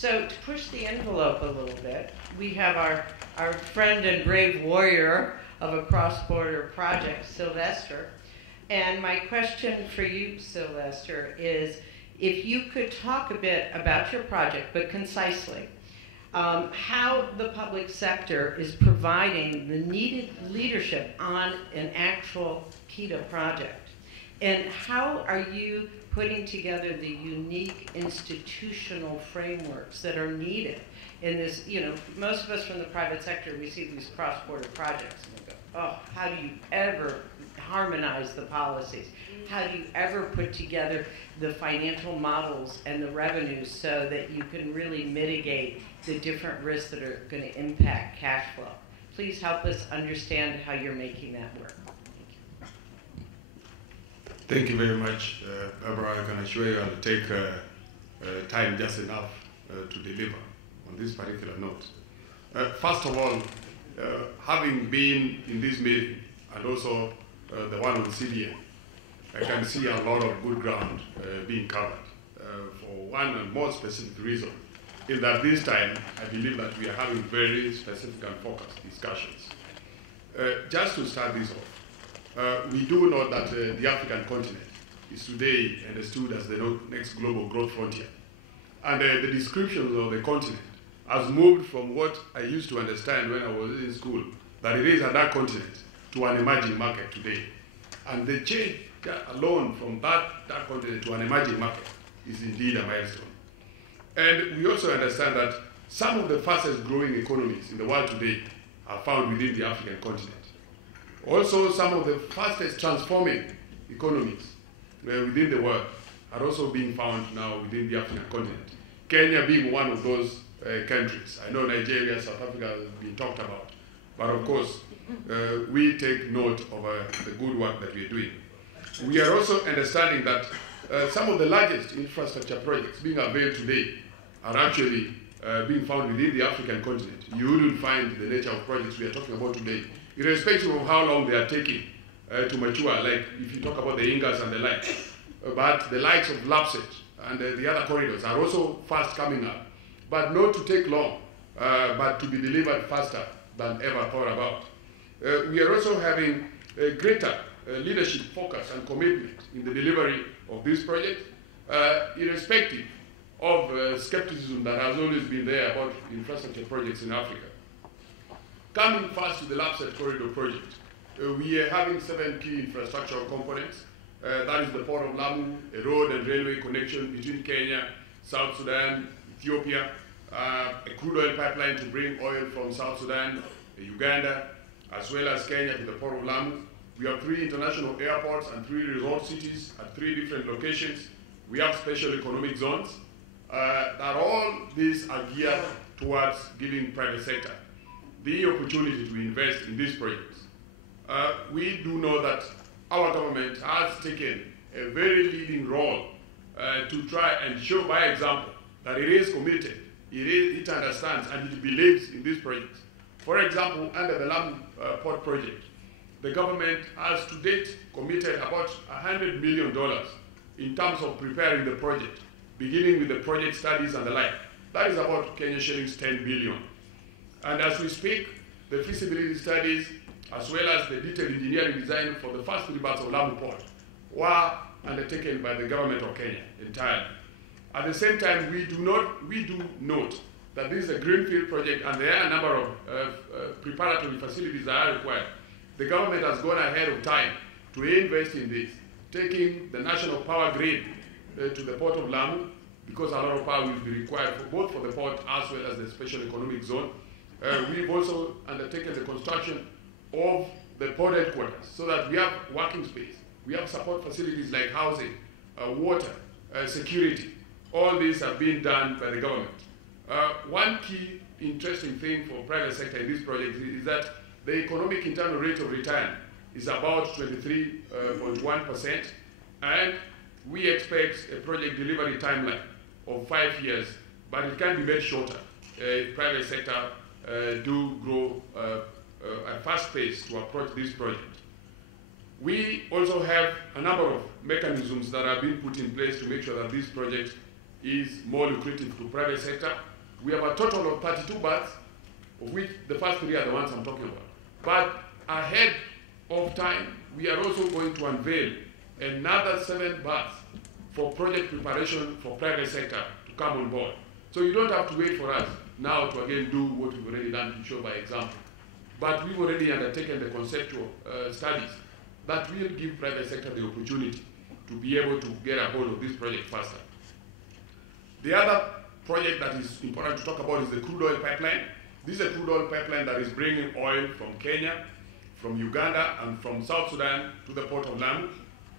So to push the envelope a little bit, we have our friend and brave warrior of a cross-border project, Silvester. And my question for you, Silvester, is if you could talk a bit about your project, but concisely, how the public sector is providing the needed leadership on an actual PETA project. And how are you putting together the unique institutional frameworks that are needed in this? You know, most of us from the private sector, we see these cross-border projects and we go, oh, how do you ever harmonize the policies? How do you ever put together the financial models and the revenues so that you can really mitigate the different risks that are going to impact cash flow? Please help us understand how you're making that work. Thank you very much, Barbara. I can assure you I'll take time just enough to deliver on this particular note. First of all, having been in this meeting and also the one on CDM, I can see a lot of good ground being covered for one and more specific reason, is that this time I believe that we are having very specific and focused discussions. Just to start this off, we do know that the African continent is today understood as the next global growth frontier. And the descriptions of the continent has moved from what I used to understand when I was in school, that it is a dark continent, to an emerging market today. And the change alone from that dark continent to an emerging market is indeed a milestone. And we also understand that some of the fastest growing economies in the world today are found within the African continent. Also, some of the fastest transforming economies within the world are also being found now within the African continent. Kenya being one of those countries. I know Nigeria, South Africa has been talked about, but of course, we take note of the good work that we are doing. We are also understanding that some of the largest infrastructure projects being availed today are actually being found within the African continent. You wouldn't find the nature of projects we are talking about today, irrespective of how long they are taking to mature, like if you talk about the Ingas and the like. But the likes of LAPSSET and the other corridors are also fast coming up, but not to take long, but to be delivered faster than ever thought about. We are also having a greater leadership focus and commitment in the delivery of this project, irrespective of skepticism that has always been there about infrastructure projects in Africa. Coming first to the LAPSSET corridor project, we are having 7 key infrastructural components. That is the Port of Lamu, a road and railway connection between Kenya, South Sudan, Ethiopia, a crude oil pipeline to bring oil from South Sudan, Uganda, as well as Kenya to the Port of Lamu. We have 3 international airports and 3 resort cities at 3 different locations. We have special economic zones. That all these are geared towards giving private sector the opportunity to invest in these projects. We do know that our government has taken a very leading role to try and show by example that it is committed, it understands, and it believes in these projects. For example, under the Lamu Port project, the government has to date committed about $100 million in terms of preparing the project, beginning with the project studies and the like. That is about Kenya shillings 10 billion. And as we speak, the feasibility studies, as well as the detailed engineering design for the first 3 parts of Lamu Port, were undertaken by the government of Kenya entirely. At the same time, we do note that this is a greenfield project and there are a number of preparatory facilities that are required. The government has gone ahead of time to invest in this, taking the national power grid to the Port of Lamu, because a lot of power will be required for both for the port as well as the special economic zone. We've also undertaken the construction of the port headquarters so that we have working space. We have support facilities like housing, water, security. All these are being done by the government. One key interesting thing for private sector in this project is that the economic internal rate of return is about 23.1%, and we expect a project delivery timeline of 5 years, but it can be made shorter if private sector do grow at fast pace to approach this project. We also have a number of mechanisms that are being put in place to make sure that this project is more lucrative to private sector We have a total of 32 berths, of which the first 3 are the ones I'm talking about. But ahead of time, we are also going to unveil another 7 berths for project preparation for private sector to come on board. So you don't have to wait for us now to again do what we've already done to show by example. But we've already undertaken the conceptual studies that will give private sector the opportunity to be able to get a hold of this project faster. The other project that is important to talk about is the crude oil pipeline. This is a crude oil pipeline that is bringing oil from Kenya, from Uganda, and from South Sudan to the port of Lamu.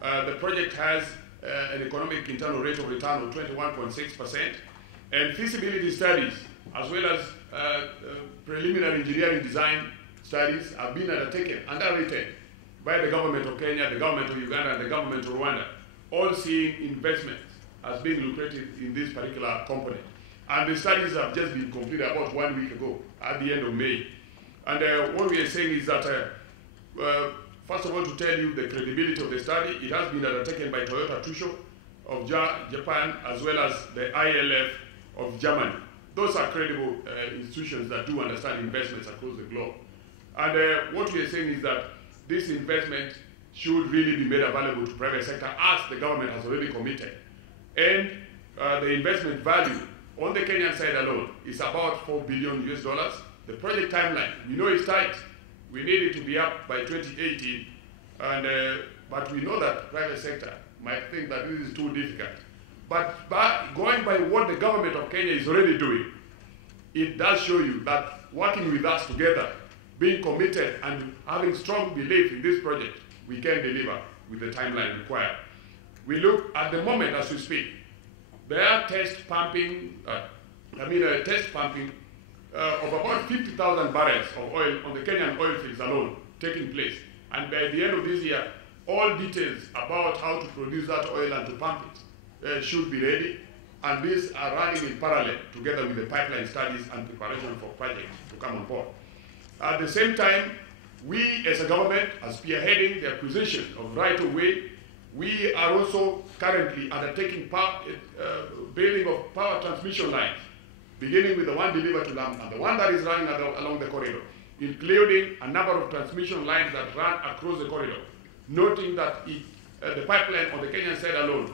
The project has an economic internal rate of return of 21.6%, and feasibility studies, as well as preliminary engineering design studies, have been underwritten by the government of Kenya, the government of Uganda, and the government of Rwanda, all seeing investments as being lucrative in this particular component. And the studies have just been completed about 1 week ago, at the end of May. And what we are saying is that, first of all, to tell you the credibility of the study, it has been undertaken by Toyota Tsusho of Japan, as well as the ILF of Germany. Those are credible institutions that do understand investments across the globe. And what we are saying is that this investment should really be made available to private sector, as the government has already committed. And the investment value on the Kenyan side alone is about $4 billion US. The project timeline, we know it's tight. We need it to be up by 2018, and but we know that private sector might think that this is too difficult. But going by what the government of Kenya is already doing, it does show you that working with us together, being committed and having strong belief in this project, we can deliver with the timeline required. We look at the moment as we speak, there are test pumping of about 50,000 barrels of oil on the Kenyan oil fields alone taking place. And by the end of this year, all details about how to produce that oil and to pump it should be ready. And these are running in parallel together with the pipeline studies and preparation for projects to come on board. At the same time, we as a government are spearheading the acquisition of right-of-way. We are also currently undertaking building of power transmission lines, beginning with the one delivered to Lamu and the one that is running along the corridor, including a number of transmission lines that run across the corridor, noting that the pipeline on the Kenyan side alone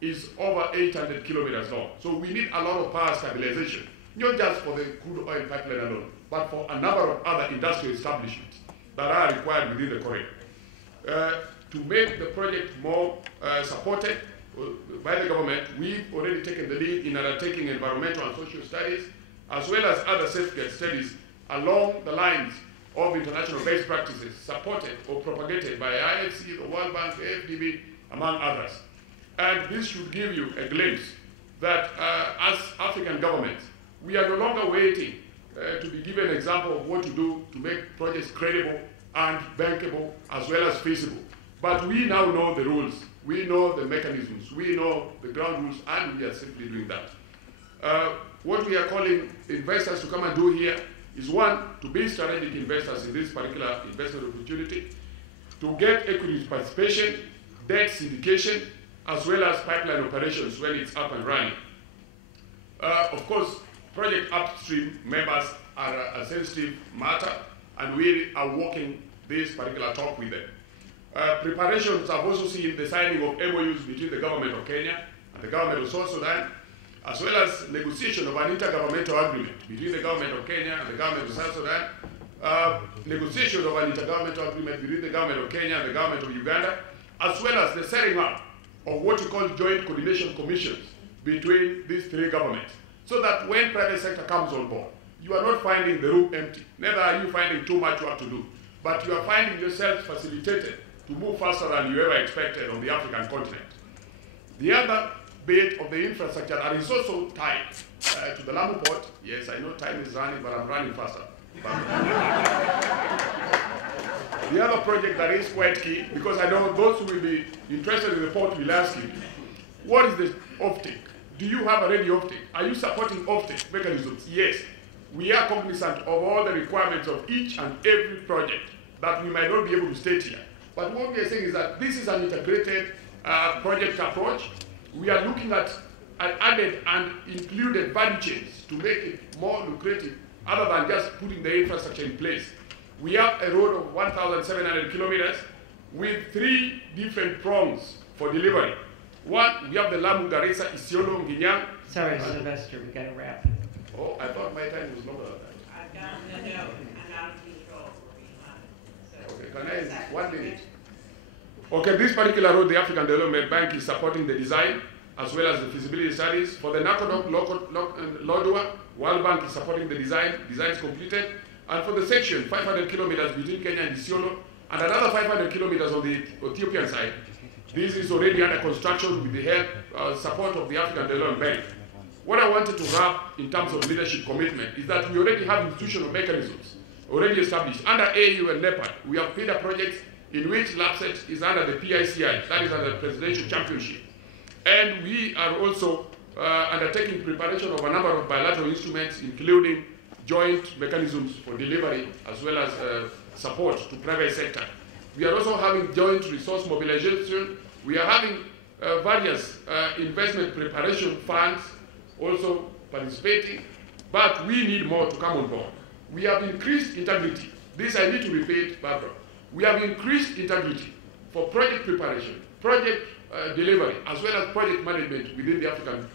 is over 800 kilometers long. So we need a lot of power stabilization, not just for the crude oil pipeline alone, but for a number of other industrial establishments that are required within the corridor. To make the project more supported by the government, we've already taken the lead in undertaking environmental and social studies, as well as other safeguard studies along the lines of international best practices supported or propagated by IFC, the World Bank, the AFDB, among others. And this should give you a glimpse that as African governments, we are no longer waiting to be given an example of what to do to make projects credible and bankable as well as feasible. But we now know the rules, we know the mechanisms, we know the ground rules, and we are simply doing that. What we are calling investors to come and do here is, one, to be strategic investors in this particular investment opportunity, to get equity participation, debt syndication, as well as pipeline operations when it's up and running. Of course, project upstream members are a sensitive matter, and we are walking this particular talk with them. Preparations have also seen the signing of MOUs between the government of Kenya and the government of South Sudan, as well as negotiation of an intergovernmental agreement between the government of Kenya and the government of South Sudan, negotiation of an intergovernmental agreement between the government of Kenya and the government of Uganda, as well as the setting up of what we call joint coordination commissions between these 3 governments, so that when private sector comes on board, you are not finding the room empty. Neither are you finding too much work to do, but you are finding yourself facilitated to move faster than you ever expected on the African continent. The other bit of the infrastructure that is also tied to the Lamu port, yes, I know time is running, but I'm running faster. The other project that is quite key, because I know those who will be interested in the port will ask you, what is the offtake? Do you have a ready offtake? Are you supporting offtake mechanisms? Yes. We are cognizant of all the requirements of each and every project that we might not be able to state here. But what we are saying is that this is an integrated project approach. We are looking at added and included value chains to make it more lucrative, other than just putting the infrastructure in place. We have a road of 1,700 kilometers with 3 different prongs for delivery. One, we have the Lamu, Garissa, Isiolo, Nginyang. Sorry, Silvester, we got to wrap. Oh, I thought my time was longer than that. I've got the note. I'm out of control. Okay, can I, 1 minute? Okay, this particular road, the African Development Bank is supporting the design as well as the feasibility studies. For the Nakodok Lodwar, World Bank is supporting the design. Design is completed. And for the section, 500 kilometers between Kenya and Isiolo, and another 500 kilometers on the Ethiopian side, this is already under construction with the help, support of the African Development Bank. What I wanted to wrap in terms of leadership commitment is that we already have institutional mechanisms already established. Under AU and NEPAD, we have feeder projects in which LAPSSET is under the PICI, that is under the Presidential Championship. And we are also undertaking preparation of a number of bilateral instruments, including joint mechanisms for delivery as well as support to private sector. We are also having joint resource mobilization. We are having various investment preparation funds also participating, but we need more to come on board. We have increased integrity. This I need to repeat, Barbara. We have increased integrity for project preparation, project delivery, as well as project management within the African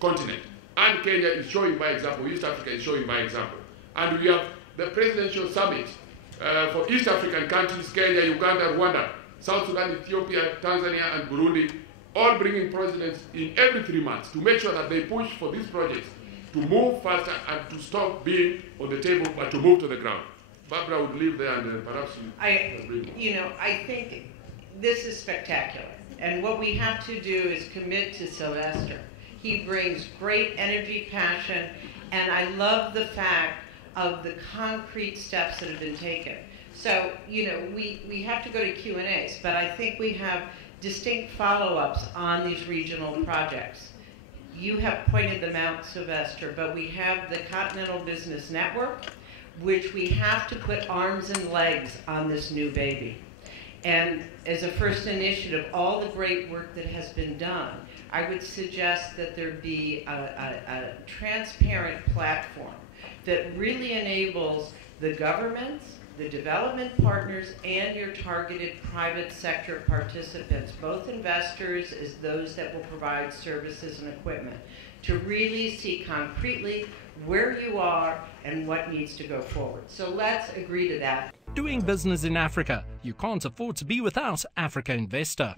continent. And Kenya is showing by example, East Africa is showing by example. And we have the presidential summit for East African countries, Kenya, Uganda, Rwanda, South Sudan, Ethiopia, Tanzania, and Burundi, all bringing presidents in every 3 months to make sure that they push for these projects to move faster and to stop being on the table, but to move to the ground. Barbara would leave there, and perhaps I think this is spectacular. And what we have to do is commit to Silvester. He brings great energy, passion, and I love the fact of the concrete steps that have been taken. So, we have to go to Q&As, but I think we have distinct follow-ups on these regional projects. You have pointed them out, Silvester, but we have the Continental Business Network, which we have to put arms and legs on this new baby. And as a first initiative, all the great work that has been done, I would suggest that there be a transparent platform that really enables the governments, the development partners, and your targeted private sector participants, both investors as those that will provide services and equipment, to really see concretely where you are and what needs to go forward. So let's agree to that. Doing business in Africa. You can't afford to be without Africa Investor.